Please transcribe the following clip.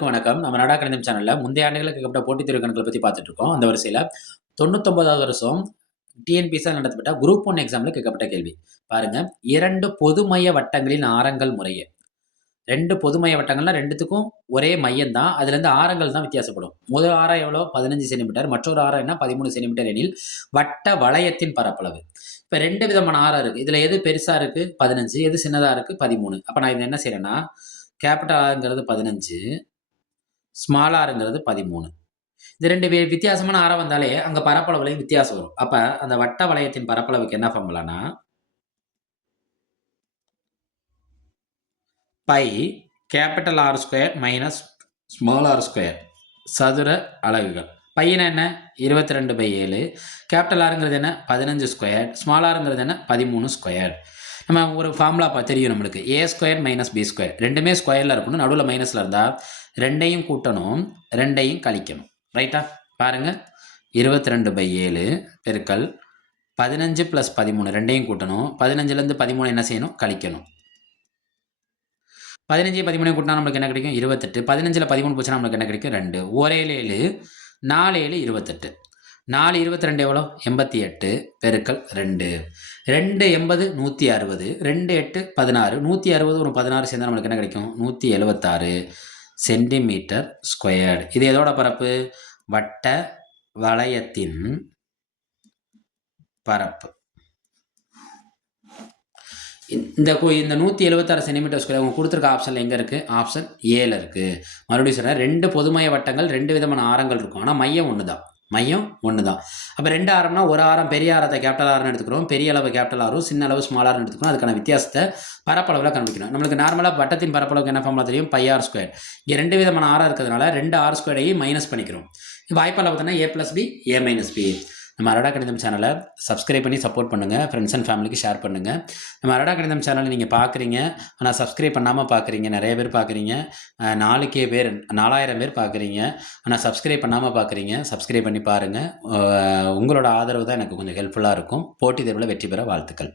அனைவருக்கும் வணக்கம். நம்ம நாடா கணிதம் சேனல்ல முந்தைய ஆண்டுகளுக்கு கேட்கப்பட்ட போட்டித் தேர்வு கணக்குகள பத்தி பார்த்துட்டு இருக்கோம். அந்த வரிசையில 99வது வருஷம் டிஎன்பிஎஸ்சியால நடத்தப்பட்ட குரூப் 1 எக்ஸாம்ல கேட்கப்பட்ட கேள்வி. பாருங்க, 2 பொதுமைய வட்டங்களின் ஆரங்கள் முறையே. 2 பொதுமைய வட்டங்கள்னா 2த்துக்கும் ஒரே மையம் தான். அதிலிருந்து ஆரங்கள் தான் வித்தியாசப்படும். முதல் ஆரம் எவ்வளோ? 15 சென்டிமீட்டர். மற்றொரு ஆரம் என்ன? 13 சென்டிமீட்டர் எனில், வட்ட வளையத்தின் பரப்பளவு. இப்ப 2 விதமான ஆரம் இருக்கு. இதுல எது பெருசா இருக்கு? 15. எது சின்னதா இருக்கு? 13. அப்ப நான் இத என்ன செய்றேன்னா, கேப்பிட்டல் ஆர்ங்கிறது 15, ஸ்மால் ஆர்ங்கிறது 13. இது 2 வித்தியாசமான ஆரம் வந்தாலே, அங்க பரப்பளவுலயும் வித்தியாசம் வரும். அப்ப அந்த வட்ட வளையத்தின் பரப்பளவுக்கு என்ன ஃபார்முலான்னா, pi capital R square minus small R square சதுர அலகுகள். பையனா என்ன? 22/7. கேப்பிட்டல் ஆர்ங்கிறது என்ன? 15 ஸ்கொயர். ஸ்மால் ஆர்ங்கிறது என்ன? 13 ஸ்கொயர். நம்ம ஒரு ஃபார்முலா தெரியும் நம்மளுக்கு. ஏ ஸ்கொயர் மைனஸ் பி ஸ்கொயர். 2மே ஸ்கொயர்ல இருக்கணும். நடுவுல மைனஸ்ல இருந்தா 2யும் கூட்டணும், 2யும் கழிக்கணும். ரைட்டா? பாருங்க, 22/7 பெருக்கல் 15 + 13 2யும் கூட்டணும். 15லேருந்து 13 என்ன செய்யணும்? கழிக்கணும். 15 13 கூட்டினா நம்மளுக்கு என்ன கிடைக்கும்? 28. 15ல் 13 போச்சுன்னா நம்மளுக்கு என்ன கிடைக்கும்? 2. 1 7 7, 4 7 28. 4 22 எவ்வளோ? 88 பெருக்கல் 2. 2 80 160. 2 8 16. 160 ஒரு 16 சேர்ந்தா நம்மளுக்கு என்ன கிடைக்கும்? 176 சென்டிமீட்டர் ஸ்கொயர்டு. இது எதோட பரப்பு? வட்ட வளையத்தின் பரப்பு. இந்த 176 சென்டிமீட்டர் ஸ்கொயர் அவங்க கொடுத்துருக்க ஆப்ஷனில் எங்கே இருக்குது? ஆப்ஷன் ஏல இருக்குது. மறுபடியும் சொல்கிறேன், 2 பொதுமைய வட்டங்கள் 2 விதமான ஆரங்கள் இருக்கும். ஆனால் மையம் ஒன்று தான். மையம் ஒன்று தான். அப்போ 2 ஆரம்னா ஒரு ஆரம் பெரிய ஆரத்தை கேபிட்டல் ஆர்னு எடுத்துக்கிறோம், பெரிய அளவு கேபிட்டல் ஆரும், சின்ன அளவு ஸ்மால் ஆர்னு எடுத்துக்கிறோம். அதுக்கான வித்தியாசத்தை பரப்பளவில் கண்டுபிடிக்கணும். நம்மளுக்கு நார்மலாக வட்டத்தின் பரப்பளவுக்கு என்ன ஃபார்முலா தெரியும்? Pi R square. இங்கே 2 விதமான ஆரம் இருக்கிறதுனால 2 ஆர் ஸ்கொயரையும் மைனஸ் பண்ணிக்கிறோம். வாய்ப்பால் பார்த்தோன்னா ஏ + பி, ஏ - பி. நம்ம அரடா கணிதம் சேனலை சப்ஸ்கிரைப் பண்ணி சப்போர்ட் பண்ணுங்கள். ஃப்ரெண்ட்ஸ் அண்ட் ஃபேமிலிக்கு ஷேர் பண்ணுங்கள். நம்ம அரடா கணிதம் சேனலை நீங்கள் பார்க்குறீங்க, ஆனால் சப்ஸ்கிரைப் பண்ணாமல் பார்க்குறீங்க. நிறைய பேர் பார்க்குறீங்க. 4K பேர், 4000 பேர் பார்க்குறீங்க. ஆனால் சப்ஸ்கிரைப் பண்ணாமல் பார்க்குறீங்க. சப்ஸ்கிரைப் பண்ணி பாருங்கள். உங்களோட ஆதரவு தான் எனக்கு கொஞ்சம் ஹெல்ப்ஃபுல்லாக இருக்கும். போட்டித் தேர்வில் வெற்றி பெற வாழ்த்துக்கள்.